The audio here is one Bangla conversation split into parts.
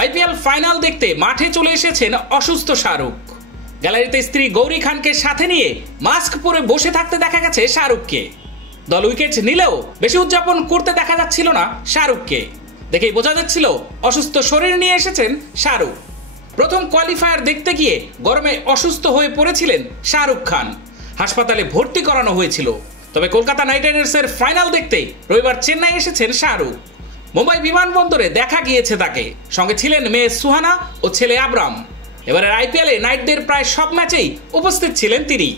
আইপিএল ফাইনাল দেখতে মাঠে চলে এসেছেন অসুস্থ শাহরুখ। গ্যালারিতে স্ত্রী গৌরী খানকে সাথে নিয়ে মাস্ক পরে বসে থাকতে দেখা গেছে শাহরুখকে। দল উইকেট নিলেও বেশি উদযাপন করতে দেখা যাচ্ছিল না শাহরুখকে। দেখেই বোঝা যাচ্ছিল অসুস্থ শরীর নিয়ে এসেছেন শাহরুখ। প্রথম কোয়ালিফায়ার দেখতে গিয়ে গরমে অসুস্থ হয়ে পড়েছিলেন শাহরুখ খান। হাসপাতালে ভর্তি করানো হয়েছিল। তবে কলকাতা নাইট রাইডার্সের ফাইনাল দেখতে রবিবার চেন্নাই এসেছেন শাহরুখ। মুম্বাই বিমানবন্দরে দেখা গিয়েছে তাকে। সঙ্গে ছিলেন মেয়ে সুহানা ও ছেলে আবরাম। এবারের আইপিএলে নাইটদের প্রায় সব ম্যাচেই উপস্থিত ছিলেন তিনি।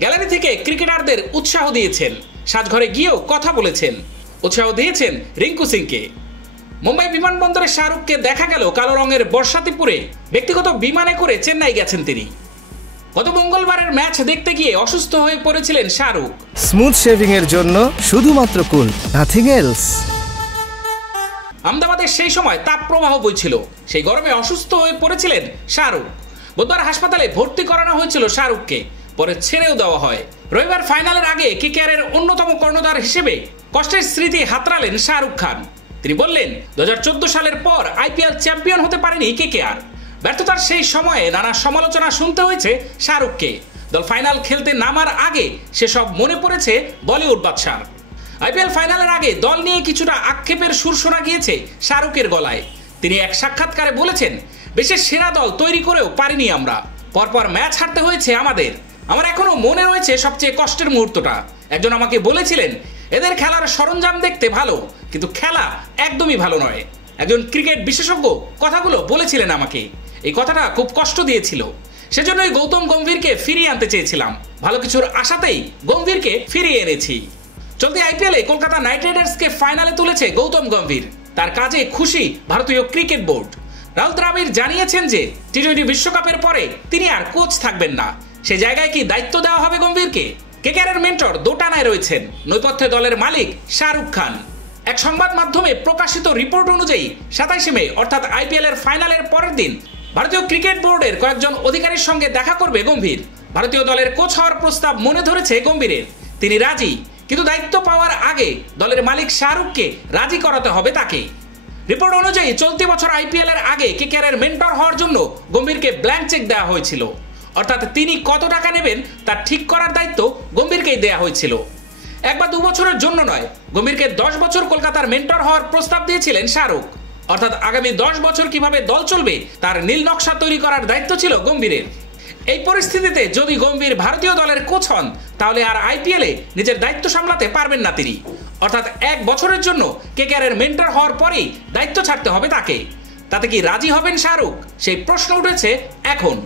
গ্যালারি থেকে ক্রিকেটারদের উৎসাহ দিয়েছেন, সাজঘরে গিয়েও কথা বলেছেন, উৎসাহ দিয়েছেন রিঙ্কু সিংকে। মুম্বাই বিমানবন্দরে শাহরুখকে দেখা গেল কালো রঙের বর্ষাতি পরে ব্যক্তিগত বিমানে করে চেন্নাই গেছেন তিনি। গত মঙ্গলবারের ম্যাচ দেখতে গিয়ে অসুস্থ হয়ে পড়েছিলেন শাহরুখ। স্মুথ শেভিং এর জন্য শুধুমাত্র কুল, নাথিং এলস। আহমেদাবাদের সেই সময় তাপ প্রবাহ বইছিল। সেই গরমে অসুস্থ হয়ে পড়েছিলেন শাহরুখ। বুধবার হাসপাতালে ভর্তি করানো হয়েছিল শাহরুখকে, পরে ছেড়েও দেওয়া হয়। রবিবার ফাইনালের আগে কেকেআরের অন্যতম কর্ণধার হিসেবে কষ্টের স্মৃতি হাতড়ালেন শাহরুখ খান। তিনি বললেন, 2014 সালের পর আইপিএল চ্যাম্পিয়ন হতে পারেনি কেকেআর। ব্যর্থতার সেই সময়ে নানা সমালোচনা শুনতে হয়েছে শাহরুখকে। দল ফাইনাল খেলতে নামার আগে সেসব মনে পড়েছে বলিউড বাদশার। আইপিএল ফাইনালের আগে দল নিয়ে কিছুটা আক্ষেপের সুর শোনা গিয়েছে শাহরুখের গলায়। তিনি এক সাক্ষাৎকারে বলেছেন, বিশ্বের সেরা দল তৈরি করেও পারিনি আমরা। পরপর ম্যাচ হারতে হয়েছে আমাদের। আমার এখনো মনে রয়েছে সবচেয়ে কষ্টের মুহূর্তটা। একজন আমাকে বলেছিলেন, এদের খেলার সরঞ্জাম দেখতে ভালো, কিন্তু খেলা একদমই ভালো নয়। একজন ক্রিকেট বিশেষজ্ঞ কথাগুলো বলেছিলেন আমাকে। এই কথাটা খুব কষ্ট দিয়েছিল। সেজন্যই গৌতম গম্ভীরকে ফিরিয়ে আনতে চেয়েছিলাম। ভালো কিছুর আশাতেই গম্ভীরকে ফিরিয়ে এনেছি। চলতি আইপিএলে কলকাতা নাইট রাইডার্সকে ফাইনালে তুলেছে গৌতম গম্ভীর। তার কাজে খুশি ভারতীয় ক্রিকেট বোর্ড। রাহুল দ্রাবিড় জানিয়েছেন যে টি-20 বিশ্বকাপের পরে তিনি আর কোচ থাকবেন না। সে জায়গায় কি দায়িত্ব দেওয়া হবে গম্ভীরকে? কেকেআরের মেন্টর দোটানায় রয়েছেন, নৈপথ্যে দলের মালিক শাহরুখ খান। এক সংবাদ মাধ্যমে প্রকাশিত রিপোর্ট অনুযায়ী 27 মে অর্থাৎ আইপিএল এর ফাইনালের পরের দিন ভারতীয় ক্রিকেট বোর্ডের কয়েকজন অধিকারীর সঙ্গে দেখা করবে গম্ভীর। ভারতীয় দলের কোচ হওয়ার প্রস্তাব মনে ধরেছে গম্ভীরের। তিনি রাজি, কিন্তু দায়িত্ব পাওয়ার আগে দলের মালিক শাহরুখকে রাজি করাতে হবে তাকে। রিপোর্ট অনুযায়ী চলতি বছর আইপিএল এর আগে কেকেআরের মেন্টর হওয়ার জন্য গম্ভীরকে ব্ল্যাঙ্ক চেক দেওয়া হয়েছিল। অর্থাৎ তিনি কত টাকা নেবেন তা ঠিক করার দায়িত্ব গম্ভীরকেই দেওয়া হয়েছিল। 1 বা 2 বছরের জন্য নয়, গম্ভীরকে 10 বছর কলকাতার মেন্টর হওয়ার প্রস্তাব দিয়েছিলেন শাহরুখ। অর্থাৎ আগামী 10 বছর কিভাবে দল চলবে তার নীল নকশা তৈরি করার দায়িত্ব ছিল গম্ভীরের। এই পরিস্থিতিতে যদি গম্ভীর ভারতীয় দলের কোচ হন, তাহলে আর আইপিএলে নিজের দায়িত্ব সামলাতে পারবেন না তিনি। অর্থাৎ 1 বছরের জন্য কেকেআরের মেন্টর হওয়ার পরেই দায়িত্ব ছাড়তে হবে তাকে। তাতে কি রাজি হবেন শাহরুখ? সেই প্রশ্ন উঠেছে এখন।